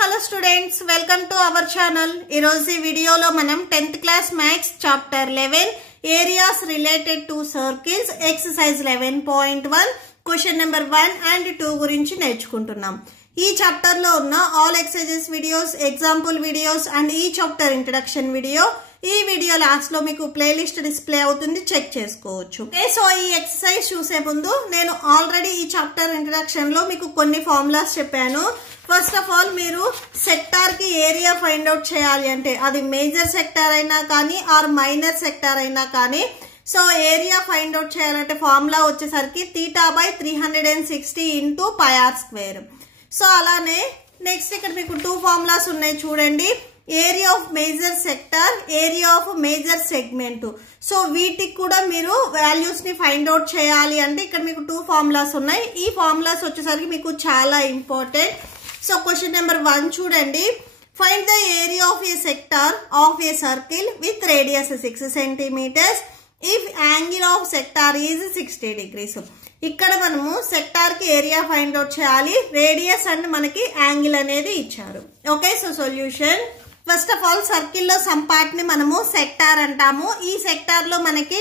hello students, welcome to our channel. ఈ రోజు ఈ వీడియోలో మనం 10th class maths chapter 11 areas related to circles exercise 11.1 question number 1 and 2 గురించి నేర్చుకుంటున్నాం. ఈ చాప్టర్ లో ఉన్న all exercises videos, example videos and ఈ చాప్టర్ introduction video ఈ వీడియో లాస్ట్ లో మీకు ప్లేలిస్ట్ డిస్ప్లే అవుతుంది, చెక్ చేసుకోవచ్చు. సో ఈ ఎక్సర్సైజ్ చూసే ముందు నేను ఆల్రెడీ ఈ చాప్టర్ ఇంట్రడక్షన్ లో మీకు కొన్ని ఫార్ములాస్ చెప్పాను. ఫస్ట్ ఆఫ్ ఆల్ మీరు సెక్టార్ కి ఏరియా ఫైండ్ అవుట్ చేయాలి అంటే అది మేజర్ సెక్టార్ అయినా కానీ ఆర్ మైనర్ సెక్టార్ అయినా కానీ సో ఏరియా ఫైండ్ అవుట్ చేయాలంటే ఫార్ములా వచ్చేసరికి θ/360 ఇంటూ πr². సో అలానే నెక్స్ట్ ఇక్కడ మీకు టూ ఫార్ములాస్ ఉన్నాయి చూడండి, area of major sector, area of major segment. So వీటికి కూడా మీరు వాల్యూస్ ని ఫైండ్ అవుట్ చేయాలి అంటే ఇక్కడ మీకు టూ ఫార్ములాస్ ఉన్నాయి. ఈ ఫార్ములాస్ వచ్చేసరికి మీకు చాలా ఇంపార్టెంట్. సో క్వశ్చన్ నెంబర్ 1 చూడండి, find the area of a sector of a circle with radius 6 centimetres if angle of sector is 60 degrees. ఇక్కడ మనము సెక్టార్ కి ఏరియా ఫైండ్ అవుట్ చేయాలి, రేడియస్ అండ్ మనకి యాంగిల్ అనేది ఇచ్చారు. Okay, so solution first of all circle లో some part ని మనము సెక్టార్ అంటాము. ఈ సెక్టార్ లో మనకి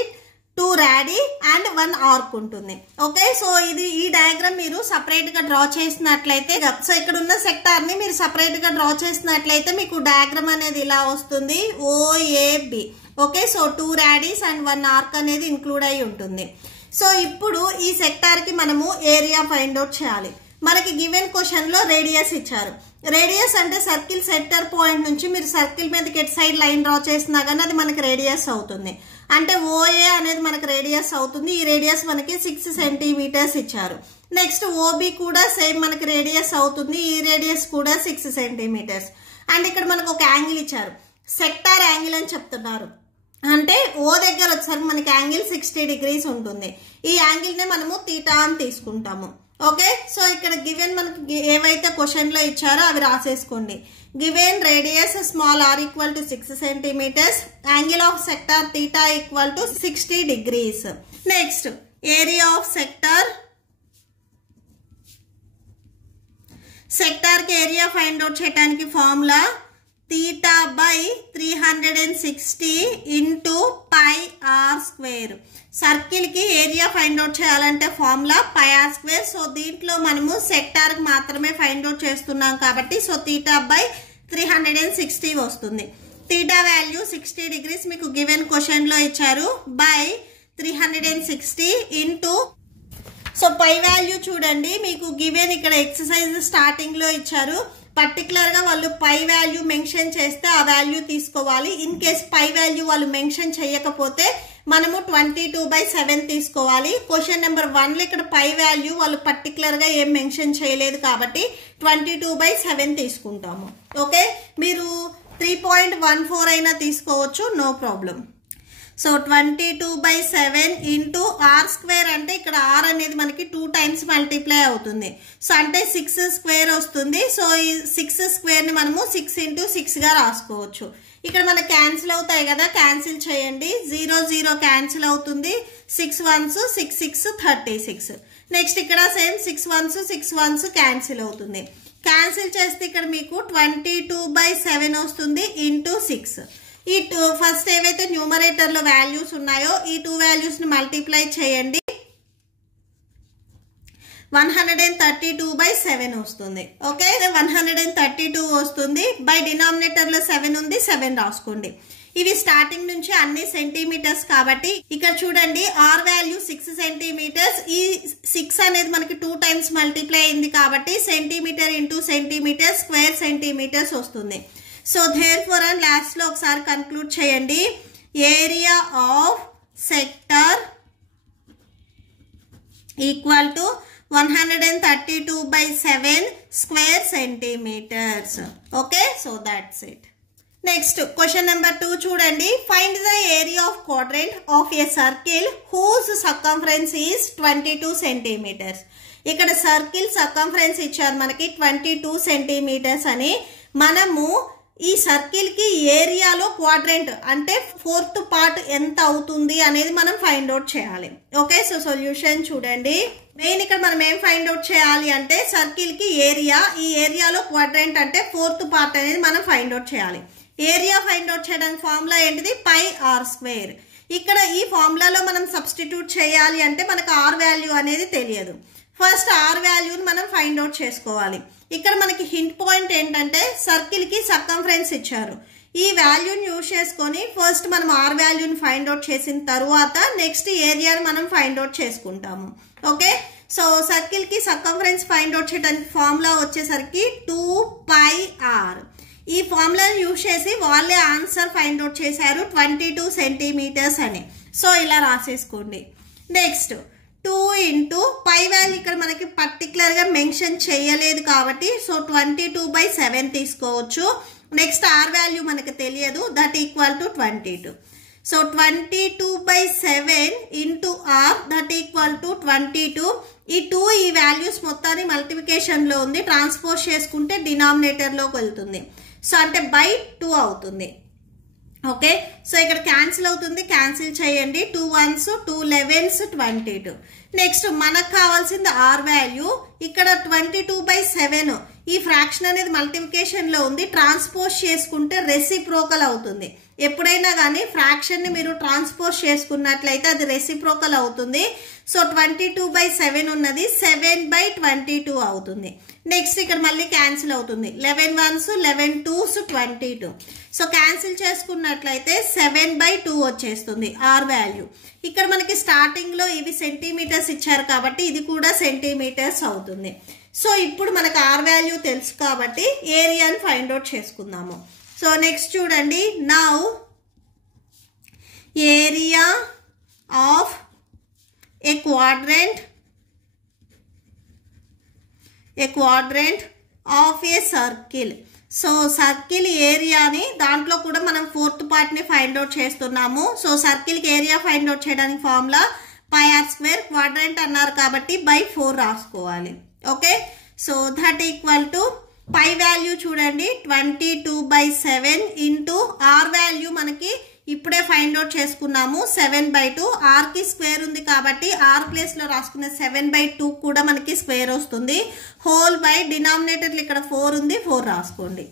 2 రాడీ అండ్ 1 ఆర్క్ ఉంటుంది. ఓకే, సో ఇది ఈ డయాగ్రామ్ మీరు సపరేట్ గా డ్రా చేసినట్లయితే, సో ఇక్కడ ఉన్న సెక్టార్ ని మీరు సపరేట్ గా డ్రా చేసినట్లయితే మీకు డయాగ్రామ్ అనేది ఇలా వస్తుంది, OAB. Okay, so 2 radius and 1 arc అనేది ఇంక్లూడ్ అయి ఉంటుంది. సో ఇప్పుడు ఈ సెక్టార్ కి మనము ఏరియా ఫైండ్ అవుట్ చేయాలి. మనకి గివెన్ క్వశ్చన్ లో రేడియస్ ఇచ్చారు. రేడియస్ అంటే సర్కిల్ సెంటర్ పాయింట్ నుంచి మీరు సర్కిల్ మీదకి ఎట్ సైడ్ లైన్ డ్రా చేసినా కానీ అది మనకి రేడియస్ అవుతుంది. అంటే OA అనేది మనకి రేడియస్ అవుతుంది. ఈ రేడియస్ మనకి 6 సెంటీమీటర్స్ ఇచ్చారు. నెక్స్ట్ OB కూడా సేమ్ మనకి రేడియస్ అవుతుంది. ఈ రేడియస్ కూడా 6 సెంటీమీటర్స్. అండ్ ఇక్కడ మనకు ఒక యాంగిల్ ఇచ్చారు, సెక్టార్ యాంగిల్ అని చెప్తున్నారు. అంటే O దగ్గర వచ్చేసరికి మనకి యాంగిల్ 60 degrees ఉంటుంది. ఈ యాంగిల్ నే మనము θ అని తీసుకుంటాము. ఓకే, సో ఇక్కడ గివెన్ మనకి ఏవైతే క్వశ్చన్ లో ఇచ్చారో అవి రాసేసుకోండి. Given radius small r equal to 6 centimetres, angle of sector θ equal to 60 degrees. Next area of sector, sector కి ఏరియా ఫైండ్ అవుట్ చేయడానికి ఫార్ములా θ/360 ఇంటూ πr². సర్కిల్ కి ఏరియా ఫైండ్ అవుట్ చేయాలంటే ఫార్ములా πr². సో దీంట్లో మనము sector కి మాత్రమే find out చేస్తున్నాం కాబట్టి సో θ/360 వస్తుంది. θ వాల్యూ 60 degrees మీకు గివెన్ క్వశ్చన్ లో ఇచ్చారు, by 360 into so pi value చూడండి మీకు గివెన్ ఇక్కడ ఎక్సర్సైజ్ స్టార్టింగ్ లో ఇచ్చారు. పర్టికులర్ గా వాళ్ళు పై వాల్యూ మెన్షన్ చేస్తే ఆ వాల్యూ తీసుకోవాలి. ఇన్ కేస్ పై వాల్యూ వాళ్ళు మెన్షన్ చేయకపోతే మనము 22/7 తీసుకోవాలి. క్వశ్చన్ నెంబర్ 1 లో ఇక్కడ పై వాల్యూ వాళ్ళు పర్టికులర్ గా ఏం మెన్షన్ చేయలేదు కాబట్టి 22/7 తీసుకుంటాము. ఓకే, మీరు 3.14 అయినా తీసుకోవచ్చు, no problem. So 22/7 into r² అంటే ఇక్కడ r అనేది మనకి 2 times మల్టిప్లై అవుతుంది. సో అంటే 6² వస్తుంది. సో ఈ 6² ని మనము 6 into 6 గా రాసుకోవచ్చు. ఇక్కడ మనకి క్యాన్సిల్ అవుతాయి కదా, క్యాన్సిల్ చేయండి. 0 0 క్యాన్సిల్ అవుతుంది. 6 1s 6 6 36. నెక్స్ట్ ఇక్కడ సేమ్ 6 1s 6 1s క్యాన్సిల్ అవుతుంది. క్యాన్సిల్ చేస్తే ఇక్కడ మీకు 22/7 వస్తుంది ఇంటూ 6. ఈ ఫస్ట్ ఏవైతే న్యూమరేటర్ లో వాల్యూస్ ఉన్నాయో ఈ 2 వాల్యూస్ ని మల్టిప్లై చేయండి, 132/7 వస్తుంది. ఓకే, 132 వస్తుంది. బై డినామినేటర్ లో 7 ఉంది, 7 రాసుకోండి. ఇవి స్టార్టింగ్ నుంచి అన్ని సెంటీమీటర్స్ కాబట్టి ఇక్కడ చూడండి r వాల్యూ 6 సెంటీమీటర్స్. ఈ 6 అనేది మనకి 2 times మల్టిప్లై అయింది కాబట్టి centimetre into centimetre square centimetres వస్తుంది. సో therefore అండ్ లాస్ట్ లో ఒకసారి కన్క్లూడ్ చేయండి, area of sector equal to 132/7 square centimetres. Okay, so that's it. Next question number 2 చూడండి, find the area of quadrant of a circle whose circumference is 22 centimetres. ఇక్కడ circle circumference ఇచ్చారు మనకి 22 centimetres అని. మనము ఈ సర్కిల్ కి ఏరియాలో క్వాడ్రంట్ అంటే 4th పార్ట్ ఎంత అవుతుంది అనేది మనం ఫైండ్ అవుట్ చేయాలి. ఓకే, సో సొల్యూషన్ చూడండి, మెయిన్ ఇక్కడ మనం ఏం ఫైండ్ అవుట్ చేయాలి అంటే సర్కిల్ కి ఏరియా, ఈ ఏరియాలో క్వాడ్రంట్ అంటే 4th పార్ట్ అనేది మనం ఫైండ్ అవుట్ చేయాలి. ఏరియా ఫైండ్ అవుట్ చేయడానికి ఫార్ములా ఏంటిది? పై ఆర్ స్క్వేర్. ఇక్కడ ఈ ఫార్ములాలో మనం సబ్స్టిట్యూట్ చేయాలి అంటే మనకు ఆర్ వాల్యూ అనేది తెలియదు. ఫస్ట్ ఆర్ వాల్యూని మనం ఫైండ్ అవుట్ చేసుకోవాలి. ఇక్కడ మనకి హింట్ పాయింట్ ఏంటంటే సర్కిల్ కి సర్కంఫరెన్స్ ఇచ్చారు. ఈ వాల్యూని యూజ్ చేసుకొని ఫస్ట్ మనం ఆర్ వాల్యూని ఫైండ్ అవుట్ చేసిన తర్వాత నెక్స్ట్ ఏరియాని మనం ఫైండ్ అవుట్ చేసుకుంటాము. ఓకే, సో సర్కిల్ కి సర్కంఫరెన్స్ ఫైండ్ అవుట్ చేయడానికి ఫార్ములా వచ్చేసరికి 2πr. ఈ ఫార్ములాని యూజ్ చేసి వాళ్ళే ఆన్సర్ ఫైండ్ అవుట్ చేశారు 22 సెంటీమీటర్స్ అని. సో ఇలా రాసేసుకోండి. నెక్స్ట్ 2 ఇంటూ పై వాల్యూ ఇక్కడ మనకి పర్టికులర్గా మెన్షన్ చేయలేదు కాబట్టి సో 22/7 తీసుకోవచ్చు. నెక్స్ట్ ఆర్ వాల్యూ మనకు తెలియదు, that equal to 22. So 22/7 into r that equal to 22. ఈ 2 ఈ వాల్యూస్ మొత్తాన్ని మల్టిప్లికేషన్లో ఉంది, ట్రాన్స్పోజ్ చేసుకుంటే డినామినేటర్లోకి వెళ్తుంది. సో అంటే బై 2 అవుతుంది. ఓకే, సో ఇక్కడ క్యాన్సిల్ అవుతుంది, క్యాన్సిల్ చేయండి. 2 1s 2 11s 22. నెక్స్ట్ మనకు కావాల్సింది ఆర్ వాల్యూ. ఇక్కడ 22/7 ఈ ఫ్రాక్షన్ అనేది మల్టిప్లికేషన్ లో ఉంది, ట్రాన్స్పోజ్ చేసుకుంటే రెసిప్రోకల్ అవుతుంది. ఎప్పుడైనా కానీ ఫ్రాక్షన్ ని మీరు ట్రాన్స్పోజ్ చేసుకున్నట్లయితే అది రెసిప్రోకల్ అవుతుంది. సో 22/7 ఉన్నది 7/22 అవుతుంది. నెక్స్ట్ ఇక్కడ మళ్ళీ క్యాన్సిల్ అవుతుంది. 11 1s 11 2s 22. సో క్యాన్సిల్ చేసుకున్నట్లయితే 7/2 వచ్చేస్తుంది ఆర్ వాల్యూ. ఇక్కడ మనకి స్టార్టింగ్ లో ఇవి సెంటీమీటర్స్ ఇచ్చారు కాబట్టి ఇది కూడా సెంటీమీటర్స్ అవుతుంది. సో ఇప్పుడు మనకు ఆర్ వాల్యూ తెలుసు కాబట్టి ఏరియాని ఫైండ్ అవుట్ చేసుకుందాము. సో నెక్స్ట్ చూడండి, now area of a quadrant of a circle. So circle ఏరియాని దాంట్లో కూడా మనం 4th పార్ట్ని ఫైండ్ అవుట్ చేస్తున్నాము. సో సర్కిల్కి ఏరియా ఫైండ్ అవుట్ చేయడానికి formula pi r square, quadrant అన్నారు కాబట్టి బై 4 రాసుకోవాలి. Okay, so that equal to pi value చూడండి 22/7 ఇంటూ ఆర్ వాల్యూ మనకి ఇప్పుడే ఫైండ్ అవుట్ చేసుకున్నాము 7/2. ఆర్ కి స్క్వేర్ ఉంది కాబట్టి ఆర్ ప్లేస్ లో రాసుకున్న 7/2 కూడా మనకి స్క్వేర్ వస్తుంది. హోల్ బై డినామినేటర్లు ఇక్కడ 4 ఉంది, 4 రాసుకోండి.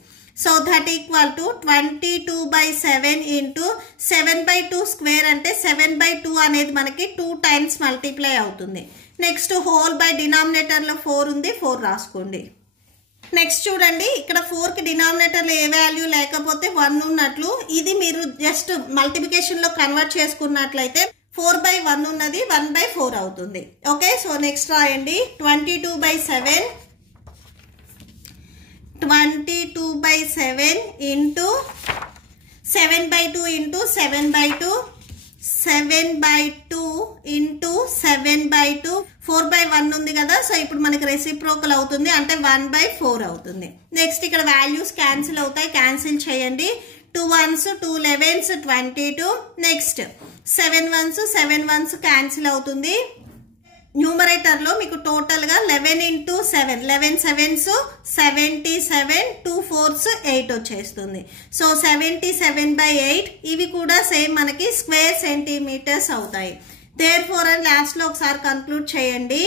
So that equal to 22/7 into 7/2 square అంటే 7/2 అనేది మనకి 2 టైమ్స్ మల్టిప్లై అవుతుంది. నెక్స్ట్ హోల్ బై డినామినేటర్ లో 4 ఉంది, 4 రాసుకోండి. నెక్స్ట్ చూడండి, ఇక్కడ 4 కి డినామినేటర్ లో ఏ వాల్యూ లేకపోతే 1 ఉన్నట్లు, ఇది మీరు జస్ట్ మల్టిప్లికేషన్ లో కన్వర్ట్ చేసుకున్నట్లయితే 4/1 ఉన్నది 1/4 అవుతుంది. ఓకే, సో నెక్స్ట్ రాయండి 22/7 ఇంటూ 7/2 ఇంటూ 7/2 7/2 ఇంటూ 7/2 4/1 ఉంది కదా. సో ఇప్పుడు మనకి రెసిప్రోకల్ అవుతుంది అంటే 1/4 అవుతుంది. నెక్స్ట్ ఇక్కడ వాల్యూస్ క్యాన్సిల్ అవుతాయి, క్యాన్సిల్ చేయండి. 2 1s 2 11s 22. Next 7 1s 7 1s cancel అవుతుంది. న్యూమరేటర్ లో మీకు టోటల్ గా 11 ఇంటూ 7 11 7s 77 2 4s 8 వచ్చేస్తుంది. సో 77/8 ఇవి కూడా సేమ్ మనకి స్క్వేర్ సెంటీమీటర్స్ అవుతాయి. దేర్ఫోర్ అని లాస్ట్ లో ఒకసారి కంక్లూడ్ చేయండి.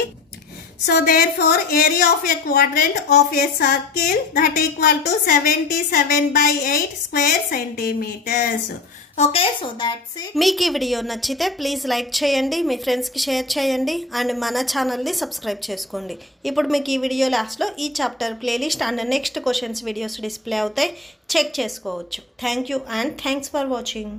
So therefore area of a quadrant of a circle that equal to 77/8 square centimetres. Okay, so that's it. మీకు ఈ వీడియో నచ్చితే ప్లీజ్ లైక్ చేయండి, మీ ఫ్రెండ్స్కి షేర్ చేయండి అండ్ మన ఛానల్ని సబ్స్క్రైబ్ చేసుకోండి. ఇప్పుడు మీకు ఈ వీడియో లాస్ట్లో ఈ chapter playlist and next questions videos display అవుతాయి, చెక్ చేసుకోవచ్చు. Thank you and thanks for watching.